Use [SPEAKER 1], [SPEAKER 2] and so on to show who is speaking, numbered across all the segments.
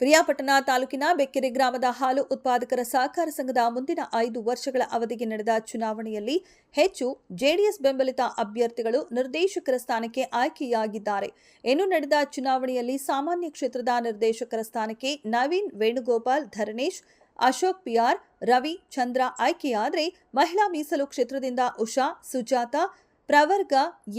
[SPEAKER 1] ಪ್ರಿಯಾಪಟ್ಟಣ ತಾಲೂಕಿನ ಬೆಕ್ಕೆರೆ ಗ್ರಾಮದ ಹಾಲು ಉತ್ಪಾದಕರ ಸಹಕಾರ ಸಂಘದ ಮುಂದಿನ ಐದು ವರ್ಷಗಳ ಅವಧಿಗೆ ನಡೆದ ಚುನಾವಣೆಯಲ್ಲಿ ಹೆಚ್ಚು ಜೆಡಿಎಸ್ ಬೆಂಬಲಿತ ಅಭ್ಯರ್ಥಿಗಳು ನಿರ್ದೇಶಕರ ಸ್ಥಾನಕ್ಕೆ ಆಯ್ಕೆಯಾಗಿದ್ದಾರೆ. ಇನ್ನು ನಡೆದ ಚುನಾವಣೆಯಲ್ಲಿ ಸಾಮಾನ್ಯ ಕ್ಷೇತ್ರದ ನಿರ್ದೇಶಕರ ಸ್ಥಾನಕ್ಕೆ ನವೀನ್ ವೇಣುಗೋಪಾಲ್, ಧರಣೇಶ್, ಅಶೋಕ್ ಪಿಆರ್ ರವಿ, ಚಂದ್ರ ಆಯ್ಕೆಯಾದರೆ ಮಹಿಳಾ ಮೀಸಲು ಕ್ಷೇತ್ರದಿಂದ ಉಷಾ, ಸುಜಾತ, ಪ್ರವರ್ಗ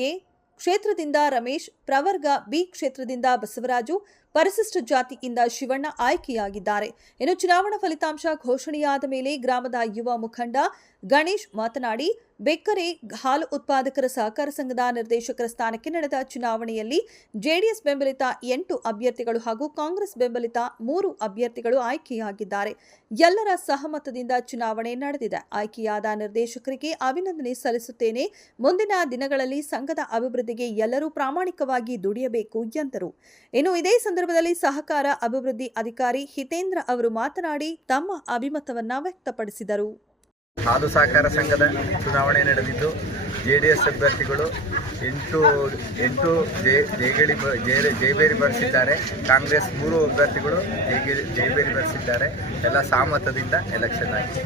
[SPEAKER 1] ಎ ಕ್ಷೇತ್ರದಿಂದ ರಮೇಶ್, ಪ್ರವರ್ಗ ಬಿ ಕ್ಷೇತ್ರದಿಂದ ಬಸವರಾಜು ಪರಿಶಿಷ್ಟ ಜಾತಿಯಿಂದ ಶಿವಣ್ಣ ಆಯ್ಕೆಯಾಗಿದ್ದಾರೆ. ಇನ್ನು ಚುನಾವಣಾ ಫಲಿತಾಂಶ ಘೋಷಣೆಯಾದ ಮೇಲೆ ಗ್ರಾಮದ ಯುವ ಮುಖಂಡ ಗಣೇಶ್ ಮಾತನಾಡಿ, ಬೆಕ್ಕರೆ ಹಾಲು ಉತ್ಪಾದಕರ ಸಹಕಾರ ಸಂಘದ ನಿರ್ದೇಶಕರ ಸ್ಥಾನಕ್ಕೆ ನಡೆದ ಚುನಾವಣೆಯಲ್ಲಿ ಜೆಡಿಎಸ್ ಬೆಂಬಲಿತ ಎಂಟು ಅಭ್ಯರ್ಥಿಗಳು ಹಾಗೂ ಕಾಂಗ್ರೆಸ್ ಬೆಂಬಲಿತ ಮೂರು ಅಭ್ಯರ್ಥಿಗಳು ಆಯ್ಕೆಯಾಗಿದ್ದಾರೆ. ಎಲ್ಲರ ಸಹಮತದಿಂದ ಚುನಾವಣೆ ನಡೆದಿದೆ. ಆಯ್ಕೆಯಾದ ನಿರ್ದೇಶಕರಿಗೆ ಅಭಿನಂದನೆ ಸಲ್ಲಿಸುತ್ತೇನೆ. ಮುಂದಿನ ದಿನಗಳಲ್ಲಿ ಸಂಘದ ಅಭಿವೃದ್ಧಿಗೆ ಎಲ್ಲರೂ ಪ್ರಾಮಾಣಿಕವಾಗಿ ದುಡಿಯಬೇಕು ಎಂದರು. ಇನ್ನು ಇದೇ ಸಂದರ್ಭದಲ್ಲಿ ಸಹಕಾರ ಅಭಿವೃದ್ಧಿ ಅಧಿಕಾರಿ ಹಿತೇಂದ್ರ ಅವರು ಮಾತನಾಡಿ ತಮ್ಮ ಅಭಿಮತವನ್ನ ವ್ಯಕ್ತಪಡಿಸಿದರು.
[SPEAKER 2] ಹಾಲು ಸಹಕಾರ ಸಂಘದ ಚುನಾವಣೆ ನಡೆದಿದ್ದು ಜೆ ಡಿ ಎಸ್ ಅಭ್ಯರ್ಥಿಗಳು ಎಂಟು ಎಂಟು ಜೆ ಜೈಗಳಿ ಬ- ಜೈ- ಜೈಬೇರಿ ಬರೆಸಿದ್ದಾರೆ. ಕಾಂಗ್ರೆಸ್ ಮೂರು ಅಭ್ಯರ್ಥಿಗಳು ಜೈಗಿರಿ ಜೈಬೇರಿ ಬರೆಸಿದ್ದಾರೆ. ಎಲ್ಲ ಸಹಮತದಿಂದ ಎಲೆಕ್ಷನ್ ಆಗಿದೆ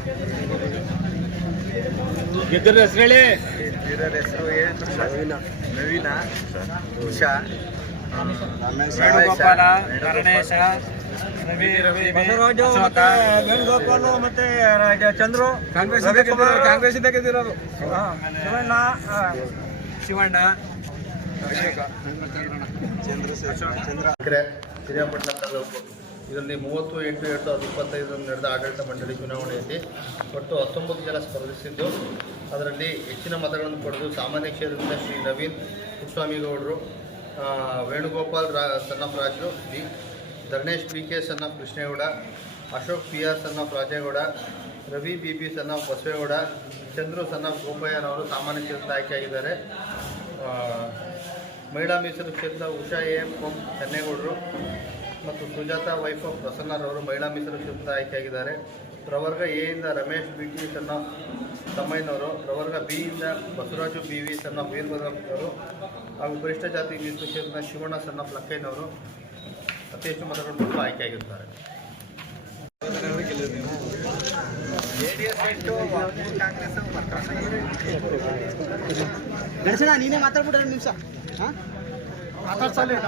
[SPEAKER 3] ಹೆಸರು ಹೇಳಿ.
[SPEAKER 2] ಇದರ ಹೆಸರು ಏನು? ನವೀನ. ನವೀನ. ಉಷಾ.
[SPEAKER 3] ವೇಣುಗೋಪಾಲ ಗಣೇಶ ರವಿ ರವಿ
[SPEAKER 4] ಬಸವರಾಜು. ಮತ್ತೆ ವೇಣುಗೋಪಾಲು ಮತ್ತೆ ರಾಜ ಚಂದ್ರು.
[SPEAKER 3] ಕಾಂಗ್ರೆಸ್ ಕಾಂಗ್ರೆಸ್ ಗೆದ್ದಿರೋದು
[SPEAKER 4] ಹಾ, ಶಿವಣ್ಣ
[SPEAKER 3] ಶಿವಣ್ಣ.
[SPEAKER 5] ಎಕರೆ ಹಿರಿಯಾಪಟ್ಟಣ ತಾಲೂಕು ಇದರಲ್ಲಿ ಮೂವತ್ತು ಎಂಟು ಎರಡು ಸಾವಿರದ ಇಪ್ಪತ್ತೈದರಲ್ಲಿ ನಡೆದ ಆಡಳಿತ ಮಂಡಳಿ ಚುನಾವಣೆಯಲ್ಲಿ ಒಟ್ಟು ಹತ್ತೊಂಬತ್ತು ಜನ ಸ್ಪರ್ಧಿಸಿದ್ದು. ಅದರಲ್ಲಿ ಹೆಚ್ಚಿನ ಮತಗಳನ್ನು ಪಡೆದು ಸಾಮಾನ್ಯ ಕ್ಷೇತ್ರದಿಂದ ಶ್ರೀ ನವೀನ್ ಕುಸ್ವಾಮಿಗೌಡರು ವೇಣುಗೋಪಾಲ್ ರಾ son of Raju D, Dharnesh P K son Krishnegowda Ashok P R son Rajegowda Ravi B P son Basavegowda Chandru son of ಗೋಪಯ್ಯನವರು ಸಾಮಾನ್ಯ ಕ್ಷೇತ್ರದ ಆಯ್ಕೆಯಾಗಿದ್ದಾರೆ. ಮಹಿಳಾ ಮೀಸಲು ಕ್ಷೇತ್ರ ಉಷಾ ಎ ಎಂ ಎಂ ಚೆನ್ನೇಗೌಡರು ಮತ್ತು ಸುಜಾತಾ ವೈಫ್ ಆಫ್ ಪ್ರಸನ್ನರವರು ಮಹಿಳಾ ಮೀಸಲು ಕ್ಷೇತ್ರದ ಆಯ್ಕೆಯಾಗಿದ್ದಾರೆ. ಪ್ರವರ್ಗ ಎ ಇಂದ ರಮೇಶ್ ಬಿ ಟಿ ಸಣ್ಣ ತಮ್ಮಯ್ಯನವರು ಪ್ರವರ್ಗ ಬಿ ಇಂದ ಬಸವರಾಜು ಬಿ ವಿ ಸಣ್ಣ ವೀರಭದ್ರವರು ಹಾಗೂ ಗರಿಷ್ಠ ಜಾತಿ ಮೀಸಲು ಕ್ಷೇತ್ರದ ಶಿವಣ್ಣ ಸಣ್ಣ ಪ್ಲಕ್ಕಯ್ಯನವರು ಅತಿ ಹೆಚ್ಚು ಮತಗಳನ್ನು ಪಡೆದು
[SPEAKER 2] ಎಂಟು ಕಾಂಗ್ರೆಸ್
[SPEAKER 4] ನೀನೇ ಮಾತಾಡ್ಬಿಟ್ರೆ ನಿಮಿಷ. ಮಾತಾಡ್ಸಲ್ಲ